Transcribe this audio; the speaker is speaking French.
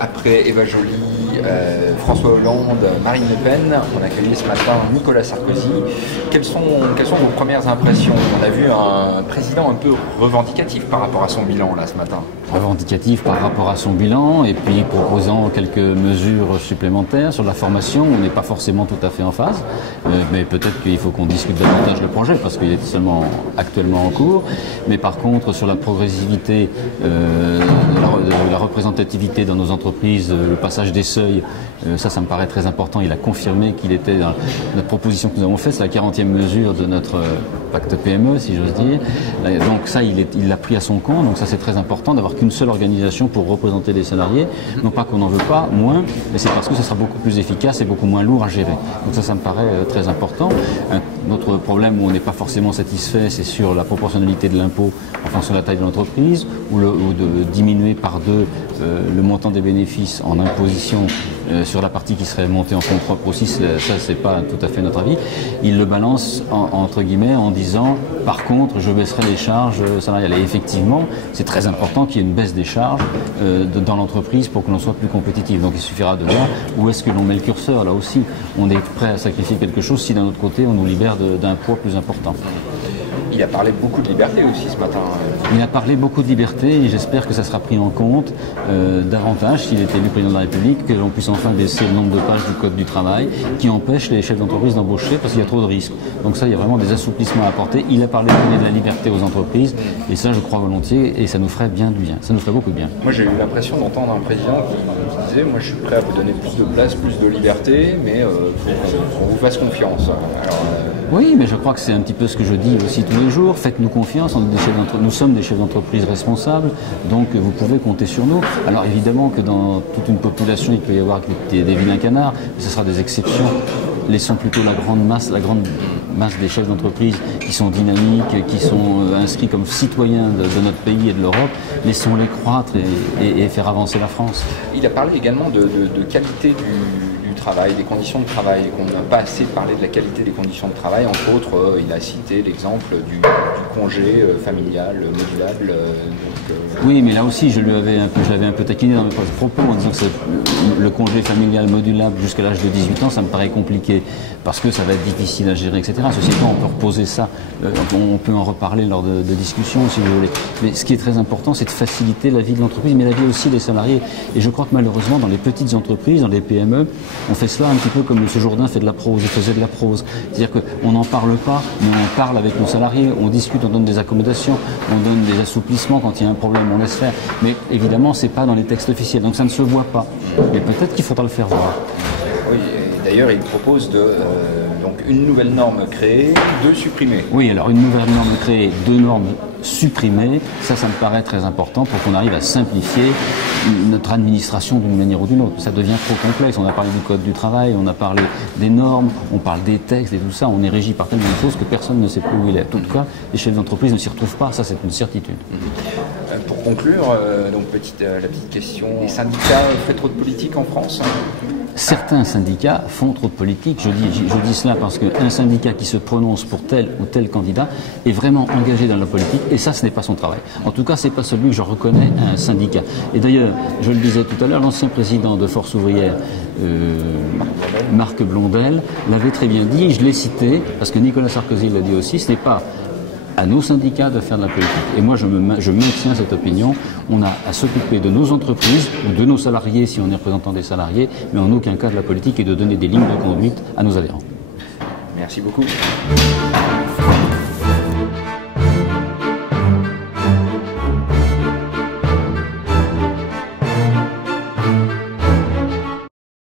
après Eva Joly, François Hollande, Marine Le Pen, on a accueilli ce matin Nicolas Sarkozy. Quelles sont vos premières impressions? On a vu un président un peu revendicatif par rapport à son bilan là ce matin. Revendicatif par rapport à son bilan et puis proposant quelques mesures supplémentaires sur la formation. On n'est pas forcément tout à fait en phase, mais peut-être qu'il faut qu'on discute davantage le projet parce qu'il est seulement actuellement en cours. Mais par contre, sur la progressivité, la représentativité dans nos entreprises, le passage des seuils, ça me paraît très important. Il a confirmé qu'il était dans notre proposition que nous avons faite, c'est la 40e mesure de notre pacte PME, si j'ose dire. Donc ça, il l'a pris à son compte. Donc ça, c'est très important d'avoir qu'une seule organisation pour représenter les salariés. Non pas qu'on n'en veut pas moins, mais c'est parce que ce sera beaucoup plus efficace et beaucoup moins lourd à gérer. Donc ça me paraît très important. Un autre problème où on n'est pas forcément satisfait, c'est sur la proportionnalité de l'impôt en fonction de la taille de l'entreprise, ou de diminuer par deux le montant des bénéfices en imposition sur la partie qui serait montée en fonds propres aussi. Ça, c'est pas tout à fait notre avis. Il le balance entre guillemets en disant par contre je baisserai les charges salariales. Et effectivement, c'est très important qu'il y ait une baisse des charges dans l'entreprise pour que l'on soit plus compétitif. Donc il suffira de voir où est-ce que l'on met le curseur. Là aussi, on est prêt à sacrifier quelque chose si d'un autre côté on nous libère d'un poids plus important. Il a parlé beaucoup de liberté aussi ce matin. Il a parlé beaucoup de liberté et j'espère que ça sera pris en compte davantage s'il est élu président de la République, que l'on puisse enfin baisser le nombre de pages du Code du travail qui empêche les chefs d'entreprise d'embaucher parce qu'il y a trop de risques. Donc ça, il y a vraiment des assouplissements à apporter. Il a parlé de donner de la liberté aux entreprises et ça, je crois volontiers et ça nous ferait bien du bien. Ça nous ferait beaucoup de bien. Moi, j'ai eu l'impression d'entendre un président qui disait « Moi, je suis prêt à vous donner plus de place, plus de liberté, mais on vous fasse confiance. » Oui, mais je crois que c'est un petit peu ce que je dis aussi tous les jours. Faites-nous confiance, nous sommes des chefs d'entreprise responsables, donc vous pouvez compter sur nous. Alors évidemment que dans toute une population, il peut y avoir des vilains canards, mais ce sera des exceptions. Laissons plutôt la grande masse des chefs d'entreprise qui sont dynamiques, qui sont inscrits comme citoyens de notre pays et de l'Europe. Laissons-les croître et faire avancer la France. Il a parlé également de qualité du travail, des conditions de travail, qu'on n'a pas assez parlé de la qualité des conditions de travail. Entre autres, il a cité l'exemple du congé familial modulable. Oui, mais là aussi, je l'avais un peu taquiné dans mes propos en disant que le congé familial modulable jusqu'à l'âge de 18 ans, ça me paraît compliqué parce que ça va être difficile à gérer, etc. Ceci étant, on peut reposer ça, on peut en reparler lors de discussions si vous voulez. Mais ce qui est très important, c'est de faciliter la vie de l'entreprise, mais la vie aussi des salariés. Et je crois que malheureusement, dans les petites entreprises, dans les PME, on fait cela un petit peu comme M. Jourdain fait de la prose, il faisait de la prose. C'est-à-dire qu'on n'en parle pas, mais on parle avec nos salariés, on discute, on donne des accommodations, on donne des assouplissements quand il y a un problème, on laisse faire. Mais évidemment, c'est pas dans les textes officiels, donc ça ne se voit pas. Mais peut-être qu'il faudra le faire voir. Oui, d'ailleurs, il propose donc une nouvelle norme créée, deux supprimées. Oui, alors une nouvelle norme créée, deux normes supprimées, ça me paraît très important pour qu'on arrive à simplifier notre administration d'une manière ou d'une autre. Ça devient trop complexe. On a parlé du Code du travail, on a parlé des normes, on parle des textes et tout ça. On est régi par tellement de choses que personne ne sait plus où il est. En tout cas, les chefs d'entreprise ne s'y retrouvent pas. Ça, c'est une certitude. Pour conclure, donc la petite question, les syndicats font trop de politique en France? Certains syndicats font trop de politique. Je dis cela parce qu'un syndicat qui se prononce pour tel ou tel candidat est vraiment engagé dans la politique et ça, ce n'est pas son travail. En tout cas, ce n'est pas celui que je reconnais à un syndicat. Et d'ailleurs, je le disais tout à l'heure, l'ancien président de Force ouvrière, Marc Blondel, l'avait très bien dit, je l'ai cité, parce que Nicolas Sarkozy l'a dit aussi, ce n'est pas à nos syndicats de faire de la politique. Et moi, je maintiens cette opinion. On a à s'occuper de nos entreprises ou de nos salariés si on est représentant des salariés, mais en aucun cas de la politique et de donner des lignes de conduite à nos adhérents. Merci beaucoup.